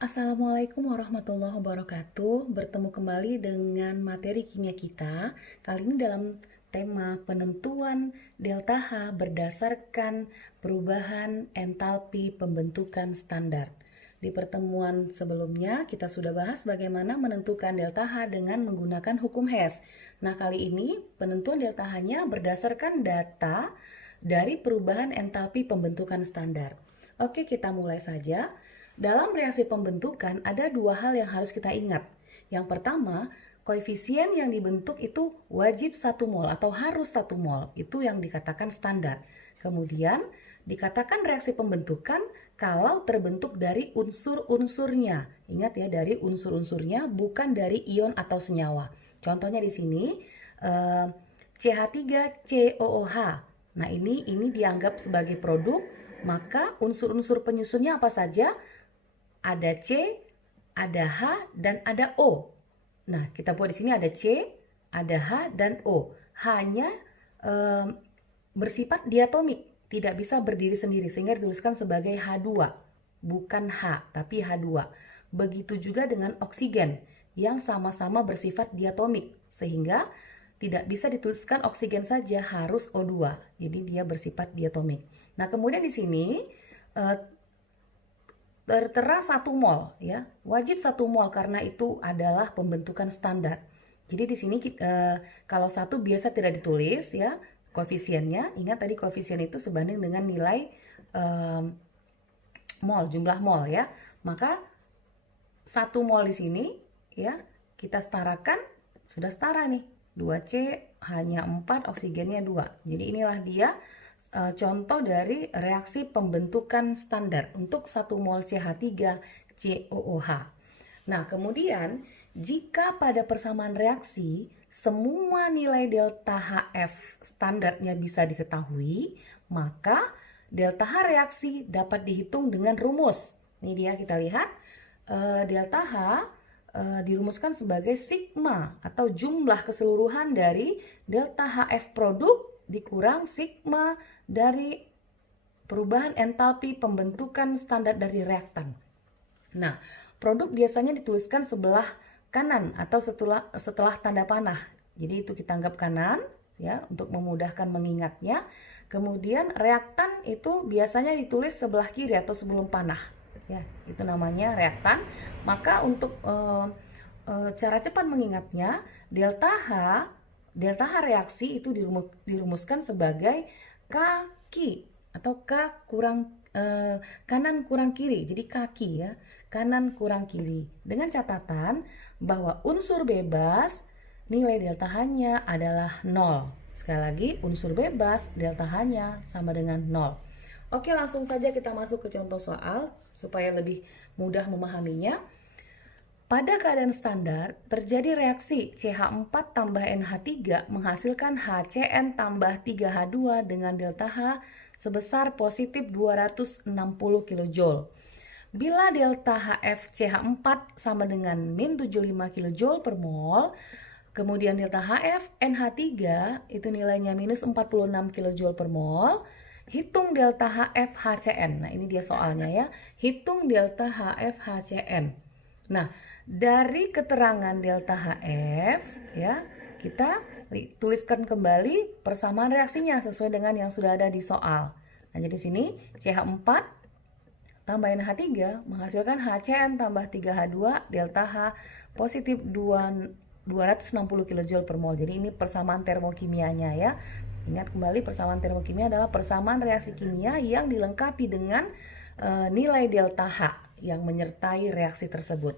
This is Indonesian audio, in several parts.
Assalamualaikum warahmatullahi wabarakatuh. Bertemu kembali dengan materi kimia kita. Kali ini dalam tema penentuan delta H berdasarkan perubahan entalpi pembentukan standar. Di pertemuan sebelumnya kita sudah bahas bagaimana menentukan delta H dengan menggunakan hukum Hess. Nah, kali ini penentuan delta H-nya berdasarkan data dari perubahan entalpi pembentukan standar. Oke, kita mulai saja. Dalam reaksi pembentukan ada dua hal yang harus kita ingat. Yang pertama, koefisien yang dibentuk itu wajib 1 mol atau harus 1 mol. Itu yang dikatakan standar. Kemudian dikatakan reaksi pembentukan kalau terbentuk dari unsur-unsurnya. Ingat ya, dari unsur-unsurnya bukan dari ion atau senyawa. Contohnya di sini CH3COOH. Nah, ini dianggap sebagai produk, maka unsur-unsur penyusunnya apa saja? Ada C, ada H, dan ada O. Nah, kita buat di sini ada C, ada H, dan O. H-nya bersifat diatomik, tidak bisa berdiri sendiri, sehingga dituliskan sebagai H2. Bukan H, tapi H2. Begitu juga dengan oksigen, yang sama-sama bersifat diatomik, sehingga tidak bisa dituliskan oksigen saja, harus O2. Jadi dia bersifat diatomik. Nah, kemudian di sini tertera 1 mol ya, wajib 1 mol karena itu adalah pembentukan standar. Jadi di sini kalau 1 biasa tidak ditulis ya koefisiennya. Ingat tadi koefisien itu sebanding dengan nilai mol, jumlah mol ya. Maka 1 mol di sini ya kita setarakan, sudah setara nih. 2C hanya 4, oksigennya 2. Jadi inilah dia contoh dari reaksi pembentukan standar untuk 1 mol CH3COOH. Nah, kemudian jika pada persamaan reaksi semua nilai delta HF standarnya bisa diketahui, maka delta H reaksi dapat dihitung dengan rumus. Ini dia, kita lihat delta H dirumuskan sebagai sigma atau jumlah keseluruhan dari delta HF produk dikurang sigma dari perubahan entalpi pembentukan standar dari reaktan. Nah, produk biasanya dituliskan sebelah kanan atau setelah tanda panah. Jadi itu kita anggap kanan ya untuk memudahkan mengingatnya. Kemudian reaktan itu biasanya ditulis sebelah kiri atau sebelum panah. Ya, itu namanya reaktan. Maka untuk cara cepat mengingatnya, delta H reaksi itu dirumuskan sebagai kaki atau kanan kurang kiri. Jadi kaki ya, kanan kurang kiri. Dengan catatan bahwa unsur bebas nilai delta H-nya adalah 0. Sekali lagi, unsur bebas delta H-nya sama dengan 0. Oke, langsung saja kita masuk ke contoh soal supaya lebih mudah memahaminya. Pada keadaan standar, terjadi reaksi CH4 tambah NH3 menghasilkan HCN tambah 3H2 dengan delta H sebesar positif 260 kJ. Bila delta HF CH4 sama dengan min 75 kJ per mol, kemudian delta HF NH3 itu nilainya minus 46 kJ per mol, hitung delta HF HCN. Nah, ini dia soalnya ya, hitung delta HF HCN. Nah, dari keterangan delta HF ya, kita tuliskan kembali persamaan reaksinya sesuai dengan yang sudah ada di soal. Nah, jadi sini CH4 tambah NH3 menghasilkan HCN tambah 3H2 delta H positif 260 kJ per mol. Jadi ini persamaan termokimianya ya. Ingat kembali, persamaan termokimia adalah persamaan reaksi kimia yang dilengkapi dengan nilai delta H yang menyertai reaksi tersebut.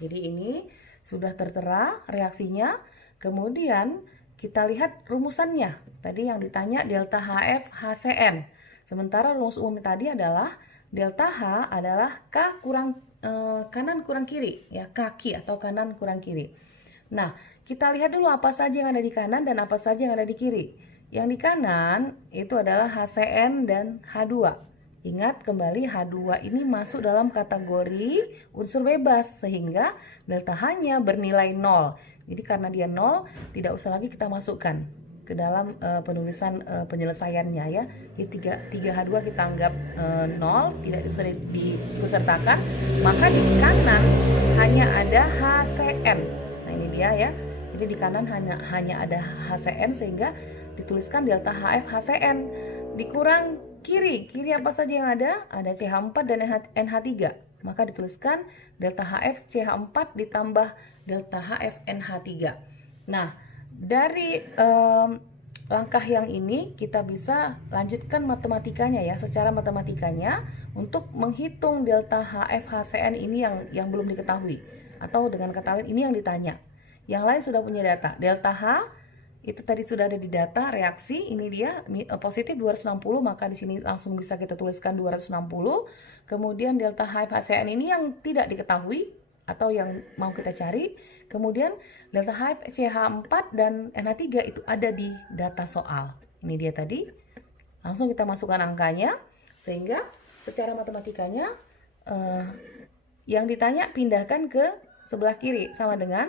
Jadi ini sudah tertera reaksinya. Kemudian kita lihat rumusannya. Tadi yang ditanya delta HF HCN. Sementara rumus umum tadi adalah delta H adalah kanan kurang kiri ya, kaki atau kanan kurang kiri. Nah, kita lihat dulu apa saja yang ada di kanan dan apa saja yang ada di kiri. Yang di kanan itu adalah HCN dan H2. Ingat kembali, H2 ini masuk dalam kategori unsur bebas sehingga delta H-nya bernilai 0. Jadi karena dia 0, tidak usah lagi kita masukkan. ke dalam penulisan penyelesaiannya ya. Jadi 3H2 kita anggap 0, tidak usah diikutsertakan, maka di kanan hanya ada HCN. Nah ini dia ya. Jadi di kanan hanya ada HCN sehingga dituliskan delta HF HCN. Dikurang kiri apa saja yang ada? Ada CH4 dan NH3. Maka dituliskan delta HF CH4 ditambah delta HF NH3. Nah, dari langkah yang ini kita bisa lanjutkan matematikanya ya, secara matematikanya untuk menghitung delta HF HCN ini yang belum diketahui, atau dengan kata lain ini yang ditanya. Yang lain sudah punya data. Delta H itu tadi sudah ada di data reaksi, ini dia positif 260, maka di sini langsung bisa kita tuliskan 260. Kemudian delta HF HCN ini yang tidak diketahui atau yang mau kita cari. Kemudian delta HF CH4 dan NH3 itu ada di data soal. Ini dia tadi. Langsung kita masukkan angkanya sehingga secara matematikanya yang ditanya pindahkan ke sebelah kiri sama dengan,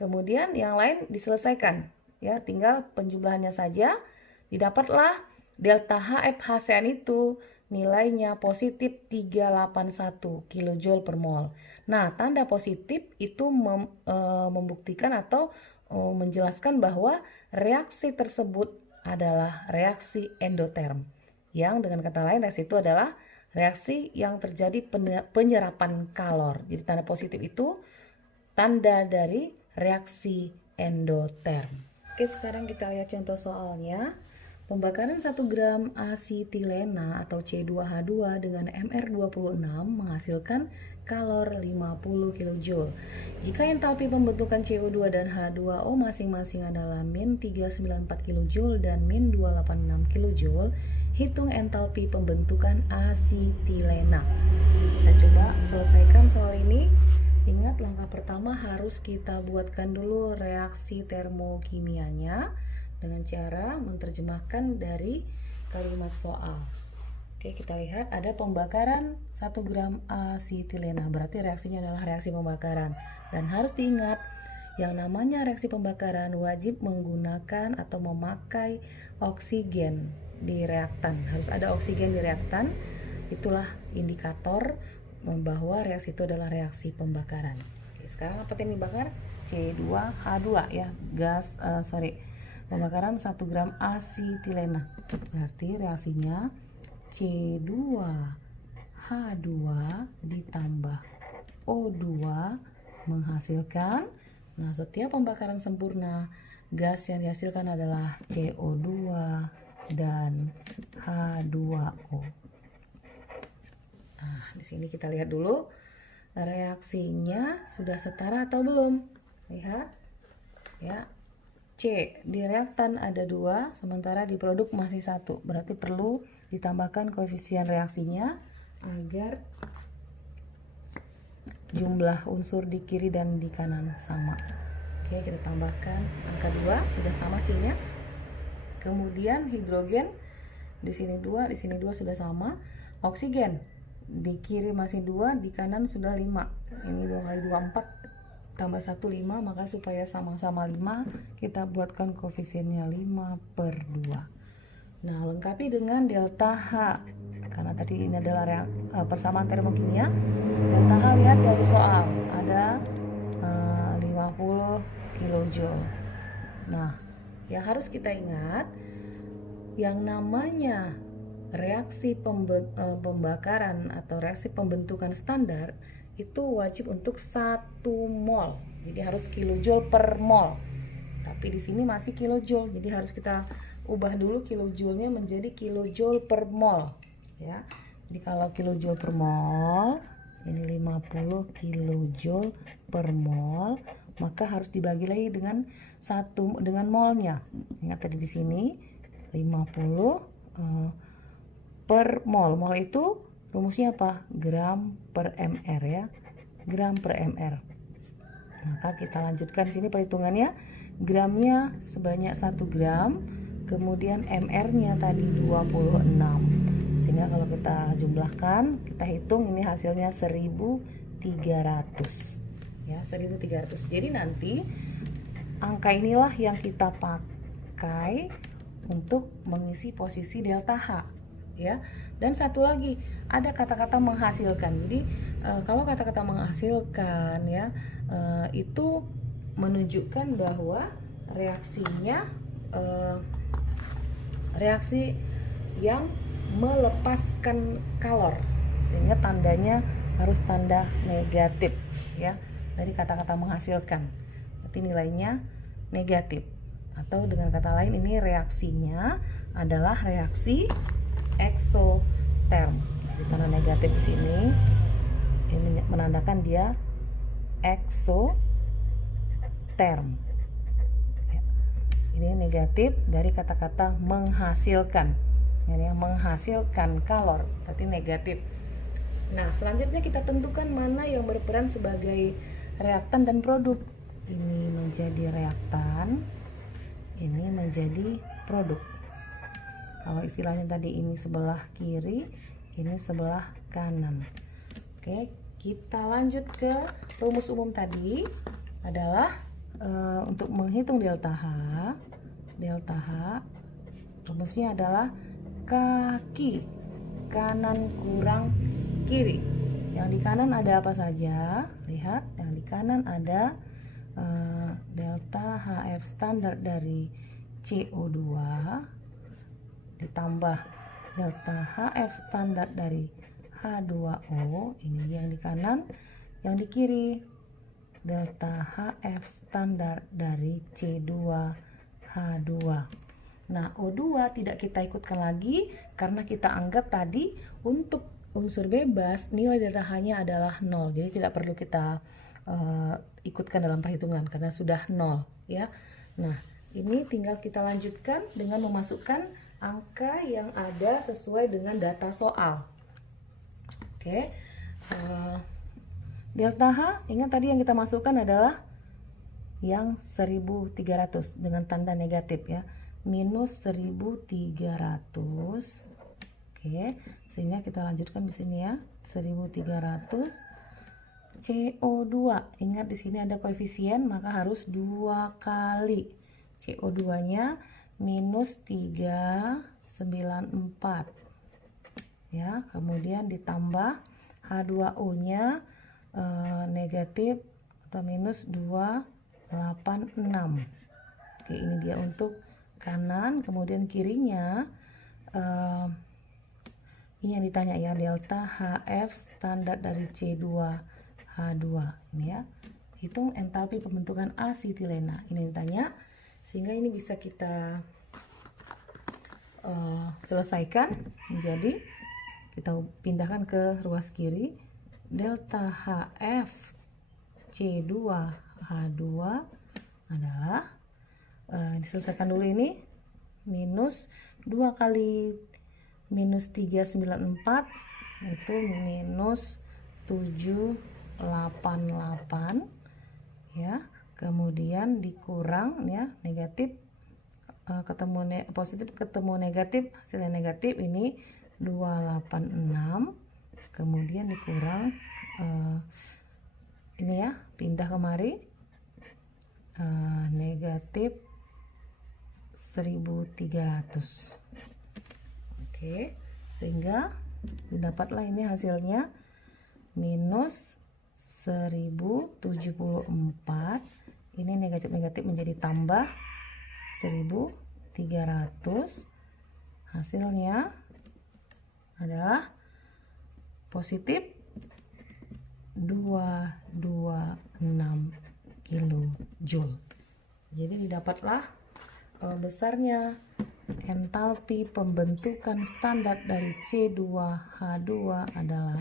kemudian yang lain diselesaikan. Ya, tinggal penjumlahannya saja. Didapatlah delta HF HCN itu nilainya positif 381 kJ per mol. Nah, tanda positif itu membuktikan atau menjelaskan bahwa reaksi tersebut adalah reaksi endoterm. Yang dengan kata lain reaksi itu adalah reaksi yang terjadi penyerapan kalor. Jadi tanda positif itu tanda dari reaksi endoterm. Oke, sekarang kita lihat contoh soalnya. Pembakaran 1 gram asetilena atau C2H2 dengan MR26 menghasilkan kalor 50 kJ. Jika entalpi pembentukan CO2 dan H2O masing-masing adalah min 394 kJ dan min 286 kJ, hitung entalpi pembentukan asetilena. Kita coba selesaikan soal ini. Ingat, langkah pertama harus kita buatkan dulu reaksi termokimianya dengan cara menerjemahkan dari kalimat soal. Oke, kita lihat ada pembakaran 1 gram asetilena, berarti reaksinya adalah reaksi pembakaran. Dan harus diingat, yang namanya reaksi pembakaran wajib menggunakan atau memakai oksigen di reaktan. Harus ada oksigen di reaktan, itulah indikator bahwa reaksi itu adalah reaksi pembakaran. Oke, sekarang apa yang dibakar? C2H2 ya, pembakaran 1 gram asetilena. Berarti reaksinya C2H2 ditambah O2 menghasilkan, nah setiap pembakaran sempurna gas yang dihasilkan adalah CO2 dan H2O. Nah, di sini kita lihat dulu reaksinya sudah setara atau belum. Lihat ya, C di reaktan ada 2, sementara di produk masih 1. Berarti perlu ditambahkan koefisien reaksinya agar jumlah unsur di kiri dan di kanan sama. Oke, kita tambahkan angka 2, sudah sama C-nya. Kemudian hidrogen di sini 2, di sini 2 sudah sama. Oksigen di kiri masih 2, di kanan sudah 5. Ini 2 kali 2 4, tambah 1 5, maka supaya sama-sama 5 kita buatkan koefisiennya 5/2. Nah, lengkapi dengan delta H, karena tadi ini adalah persamaan termokimia. Delta H lihat dari soal ada 50 kJ. Nah, yang harus kita ingat, yang namanya reaksi pembakaran atau reaksi pembentukan standar itu wajib untuk 1 mol. Jadi harus kilojoule per mol. Tapi di sini masih kilojoule. Jadi harus kita ubah dulu kilojoule-nya menjadi kilojoule per mol ya. Jadi kalau kilojoule per mol ini 50 kilojoule per mol, maka harus dibagi lagi dengan molnya. Ingat tadi di sini 50 per mol. Mol itu rumusnya apa? Gram per mr ya. Gram per mr. Maka kita lanjutkan sini perhitungannya. Gramnya sebanyak 1 gram, kemudian mr-nya tadi 26. Sehingga kalau kita jumlahkan, kita hitung ini hasilnya 1300. Ya, 1300. Jadi nanti angka inilah yang kita pakai untuk mengisi posisi delta H, ya. Dan satu lagi, ada kata-kata menghasilkan. Jadi kalau kata-kata menghasilkan, ya, itu menunjukkan bahwa reaksinya reaksi yang melepaskan kalor, sehingga tandanya harus tanda negatif, ya, dari kata-kata menghasilkan. Berarti nilainya negatif, atau dengan kata lain ini reaksinya adalah reaksi eksoterm. Jadi tanda negatif di sini ini menandakan dia eksoterm. Ya. Ini negatif dari kata-kata menghasilkan. Yang menghasilkan kalor berarti negatif. Nah, selanjutnya kita tentukan mana yang berperan sebagai reaktan dan produk. Ini menjadi reaktan, ini menjadi produk. Kalau istilahnya tadi ini sebelah kiri, ini sebelah kanan. Oke, kita lanjut ke rumus umum tadi adalah untuk menghitung delta H. Delta H rumusnya adalah kaki kanan kurang kiri. Yang di kanan ada apa saja? Lihat, yang di kanan ada delta HF standar dari CO2 ditambah delta HF standar dari H2O. Ini yang di kanan. Yang di kiri delta HF standar dari C2H2. Nah, O2 tidak kita ikutkan lagi karena kita anggap tadi untuk unsur bebas nilai delta H-nya adalah 0. Jadi tidak perlu kita ikutkan dalam perhitungan karena sudah 0, ya. Nah, ini tinggal kita lanjutkan dengan memasukkan angka yang ada sesuai dengan data soal. Oke. Delta H, ingat tadi yang kita masukkan adalah yang 1300 dengan tanda negatif, ya. Minus 1300. Oke, sehingga kita lanjutkan di sini, ya. 1300 CO2. Ingat di sini ada koefisien, maka harus 2 kali. CO2-nya minus 394. Ya, kemudian ditambah H2O-nya negatif atau minus 286. Oke, ini dia untuk kanan. Kemudian kirinya ini yang ditanya, ya, delta HF standar dari C2H2 ini, ya. Hitung entalpi pembentukan asetilena. Ini ditanya, sehingga ini bisa kita selesaikan menjadi, kita pindahkan ke ruas kiri. Delta HF C2H2 adalah diselesaikan dulu ini, minus 2 kali minus 394 itu minus 788, ya. Kemudian dikurang, ya, negatif ketemu positif ketemu negatif, hasilnya negatif, ini 286. Kemudian dikurang ini, ya, pindah kemari negatif 1300. Oke, sehingga didapatlah ini hasilnya minus 1074. Ini negatif-negatif menjadi tambah 1300. Hasilnya adalah positif 226 kilojoule. Jadi didapatlah besarnya entalpi pembentukan standar dari C2H2 adalah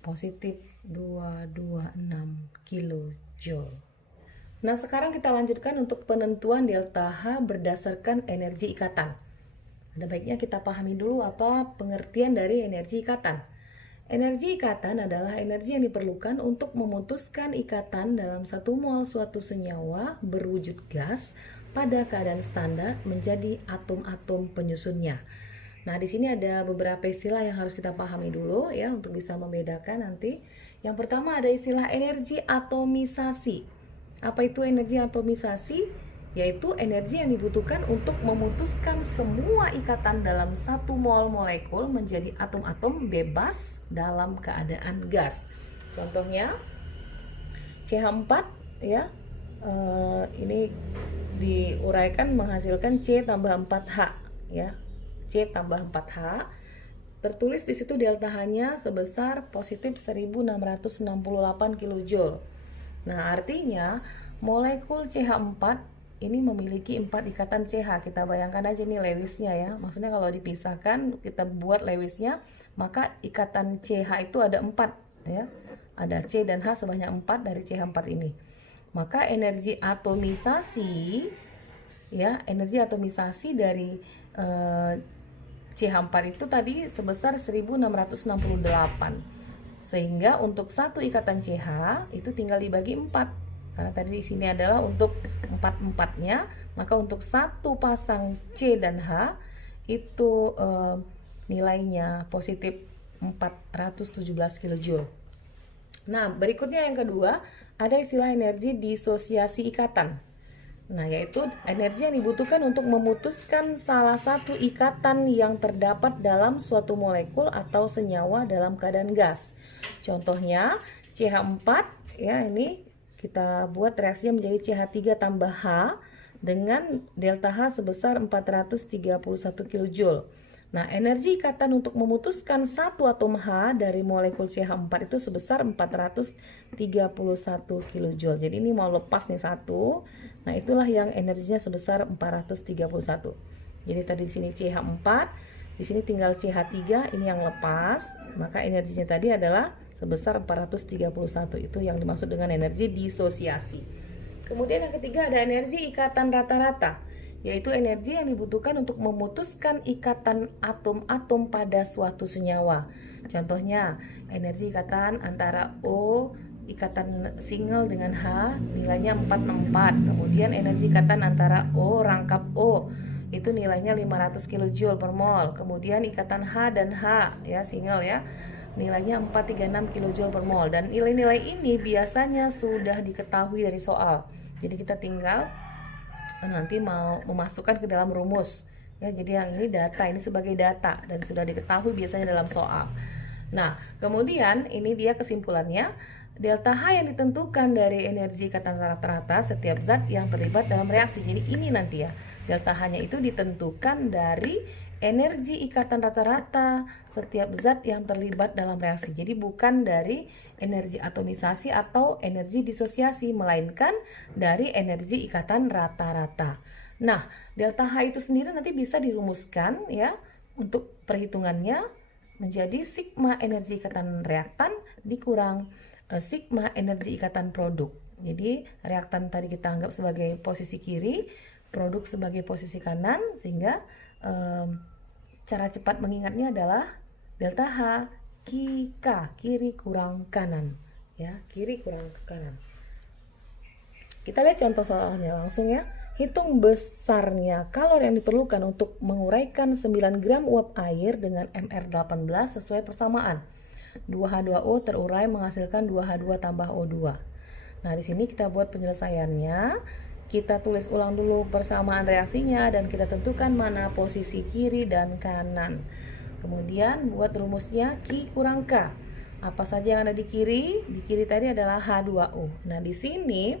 positif 226 kilojoule. Nah, sekarang kita lanjutkan untuk penentuan delta H berdasarkan energi ikatan. Ada baiknya kita pahami dulu apa pengertian dari energi ikatan. Energi ikatan adalah energi yang diperlukan untuk memutuskan ikatan dalam 1 mol suatu senyawa berwujud gas pada keadaan standar menjadi atom-atom penyusunnya. Nah, di sini ada beberapa istilah yang harus kita pahami dulu, ya, untuk bisa membedakan nanti. Yang pertama ada istilah energi atomisasi. Apa itu energi atomisasi? yaitu energi yang dibutuhkan untuk memutuskan semua ikatan dalam satu mol molekul menjadi atom-atom bebas dalam keadaan gas. Contohnya CH4 ya, ini diuraikan menghasilkan C tambah 4H ya, C tambah 4H. Tertulis di situ delta H-nya sebesar positif 1668 kJ. Nah, artinya molekul CH4 ini memiliki 4 ikatan CH. Kita bayangkan aja nih Lewisnya ya. Maksudnya kalau dipisahkan, kita buat Lewisnya, maka ikatan CH itu ada 4 ya. Ada C dan H sebanyak 4 dari CH4 ini. Maka energi atomisasi ya, energi atomisasi dari CH4 itu tadi sebesar 1668. Sehingga untuk satu ikatan CH itu tinggal dibagi 4. Karena tadi di sini adalah untuk 4-4-nya, maka untuk satu pasang C dan H itu nilainya positif 417 kJ. Nah, berikutnya yang kedua, ada istilah energi disosiasi ikatan. Nah, yaitu energi yang dibutuhkan untuk memutuskan salah satu ikatan yang terdapat dalam suatu molekul atau senyawa dalam keadaan gas. Contohnya CH4 ya, ini kita buat reaksinya menjadi CH3 tambah H dengan delta H sebesar 431 kJ. Nah, energi ikatan untuk memutuskan satu atom H dari molekul CH4 itu sebesar 431 kJ. Jadi ini mau lepas nih satu. Nah, itulah yang energinya sebesar 431. Jadi tadi di sini CH4, di sini tinggal CH3, ini yang lepas. Maka energinya tadi adalah sebesar 431. Itu yang dimaksud dengan energi disosiasi. Kemudian yang ketiga ada energi ikatan rata-rata, yaitu energi yang dibutuhkan untuk memutuskan ikatan atom-atom pada suatu senyawa. Contohnya, energi ikatan antara O, ikatan single dengan H, nilainya 464. Kemudian energi ikatan antara O rangkap O, itu nilainya 500 kJ per mol. Kemudian ikatan H dan H, ya single ya, nilainya 436 kJ per mol. Dan nilai-nilai ini biasanya sudah diketahui dari soal. Jadi kita tinggal nanti mau memasukkan ke dalam rumus ya. Jadi yang ini data, ini sebagai data dan sudah diketahui biasanya dalam soal. Nah, kemudian ini dia kesimpulannya, delta H yang ditentukan dari energi ikatan rata-rata setiap zat yang terlibat dalam reaksi. Jadi ini nanti ya, delta H-nya itu ditentukan dari energi ikatan rata-rata setiap zat yang terlibat dalam reaksi. Jadi bukan dari energi atomisasi atau energi disosiasi, melainkan dari energi ikatan rata-rata. Nah, delta H itu sendiri nanti bisa dirumuskan ya untuk perhitungannya menjadi sigma energi ikatan reaktan dikurang sigma energi ikatan produk. Jadi reaktan tadi kita anggap sebagai posisi kiri, produk sebagai posisi kanan, sehingga cara cepat mengingatnya adalah delta H K, kiri kurang kanan ya, kiri kurang kanan. Kita lihat contoh soalnya langsung ya. Hitung besarnya kalor yang diperlukan untuk menguraikan 9 gram uap air dengan MR18 sesuai persamaan. 2H2O terurai menghasilkan 2H2 tambah O2. Nah, di sini kita buat penyelesaiannya. Kita tulis ulang dulu persamaan reaksinya dan kita tentukan mana posisi kiri dan kanan. Kemudian buat rumusnya Q kurang K. Apa saja yang ada di kiri? Di kiri tadi adalah H2O. Nah, di sini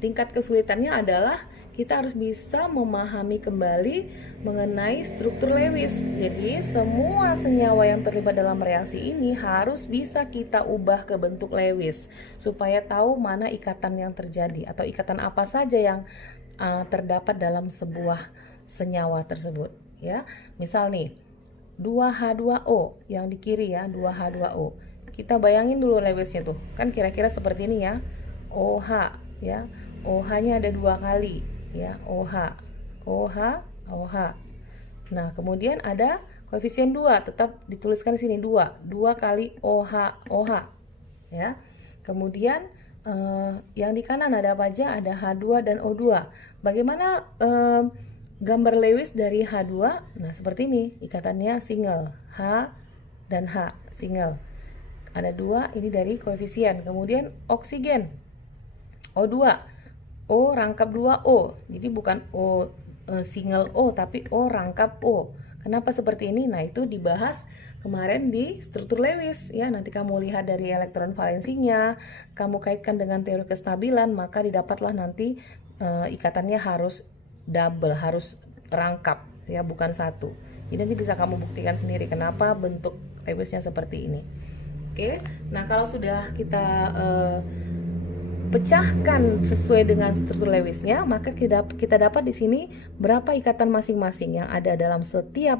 tingkat kesulitannya adalah kita harus bisa memahami kembali mengenai struktur Lewis. Jadi semua senyawa yang terlibat dalam reaksi ini harus bisa kita ubah ke bentuk Lewis supaya tahu mana ikatan yang terjadi atau ikatan apa saja yang terdapat dalam sebuah senyawa tersebut ya. Misal nih 2H2O yang di kiri ya, 2H2O. Kita bayangin dulu Lewisnya tuh. Kan kira-kira seperti ini ya. OH ya. OH-nya ada 2 kali ya, OH, OH, OH. Nah, kemudian ada koefisien 2, tetap dituliskan di sini 2 kali OH, OH ya. Kemudian yang di kanan ada apa aja? Ada H2 dan O2. Bagaimana gambar Lewis dari H2? Nah, seperti ini, ikatannya single, H dan H, single. Ada 2, ini dari koefisien. Kemudian oksigen, O2. O rangkap 2O. Jadi bukan O single O, tapi O rangkap O. Kenapa seperti ini? Nah, itu dibahas kemarin di struktur Lewis ya. Nanti kamu lihat dari elektron valensinya, kamu kaitkan dengan teori kestabilan, maka didapatlah nanti ikatannya harus double, harus rangkap ya, bukan satu. Jadi nanti bisa kamu buktikan sendiri kenapa bentuk Lewisnya seperti ini. Oke. Nah, kalau sudah kita pecahkan sesuai dengan struktur Lewisnya, maka kita dapat di sini berapa ikatan masing-masing yang ada dalam setiap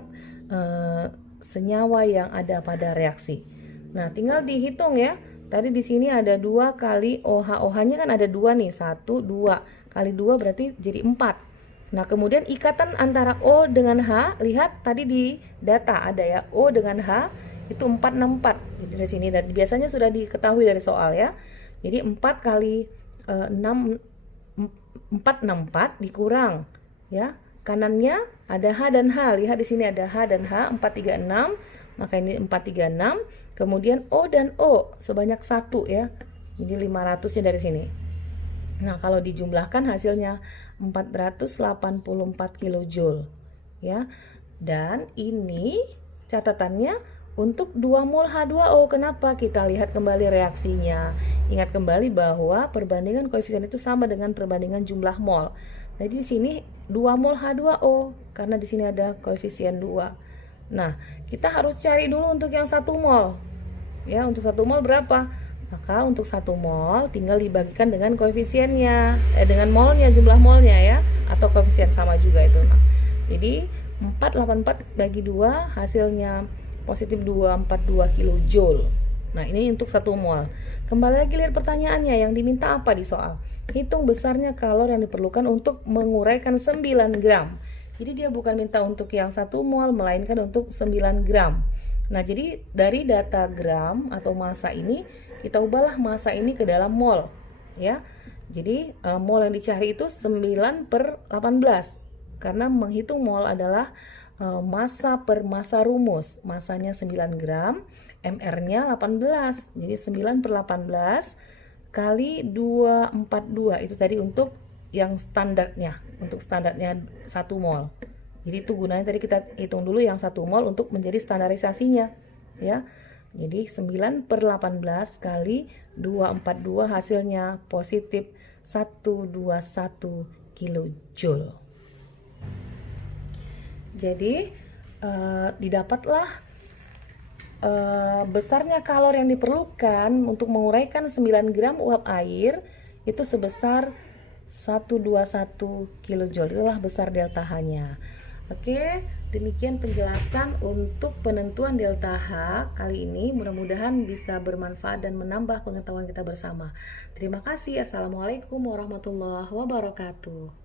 senyawa yang ada pada reaksi. Nah, tinggal dihitung ya. Tadi di sini ada 2 kali OH. OH-nya kan ada 2 nih. 1, 2. Kali 2 berarti jadi 4. Nah, kemudian ikatan antara O dengan H, lihat tadi di data ada ya. O dengan H itu 464. Jadi di sini dan biasanya sudah diketahui dari soal ya. Jadi 4 kali 6 464 dikurang ya. Kanannya ada H dan H. Lihat di sini ada H dan H 436. Maka ini 436. Kemudian O dan O sebanyak 1 ya. Jadi 500-nya dari sini. Nah, kalau dijumlahkan hasilnya 484 kilojoule ya. Dan ini catatannya untuk 2 mol H2O. Kenapa? Kita lihat kembali reaksinya. Ingat kembali bahwa perbandingan koefisien itu sama dengan perbandingan jumlah mol. Jadi di sini 2 mol H2O karena di sini ada koefisien 2. Nah, kita harus cari dulu untuk yang 1 mol. Ya, untuk 1 mol berapa? Maka untuk 1 mol tinggal dibagikan dengan koefisiennya, dengan molnya, jumlah molnya ya, atau koefisien sama juga itu. Nah, jadi 484 bagi 2 hasilnya positif 242 kilojoule. Nah, ini untuk 1 mol. Kembali lagi lihat pertanyaannya, yang diminta apa di soal? Hitung besarnya kalor yang diperlukan untuk menguraikan 9 gram. Jadi dia bukan minta untuk yang 1 mol, melainkan untuk 9 gram. Nah, jadi dari data gram atau massa ini, kita ubahlah massa ini ke dalam mol. Ya, jadi mol yang dicari itu 9/18. Karena menghitung mol adalah massa per massa rumus. Massanya 9 gram, MR-nya 18. Jadi 9/18 kali 242. Itu tadi untuk yang standarnya, untuk standarnya 1 mol. Jadi itu gunanya tadi kita hitung dulu yang 1 mol untuk menjadi standarisasinya ya. Jadi 9/18 kali 242 hasilnya positif 121 kilojoule. Jadi didapatlah besarnya kalor yang diperlukan untuk menguraikan 9 gram uap air itu sebesar 121 kilojoule. Itulah besar delta H-nya. Oke, demikian penjelasan untuk penentuan delta H kali ini. Mudah-mudahan bisa bermanfaat dan menambah pengetahuan kita bersama. Terima kasih. Assalamualaikum warahmatullahi wabarakatuh.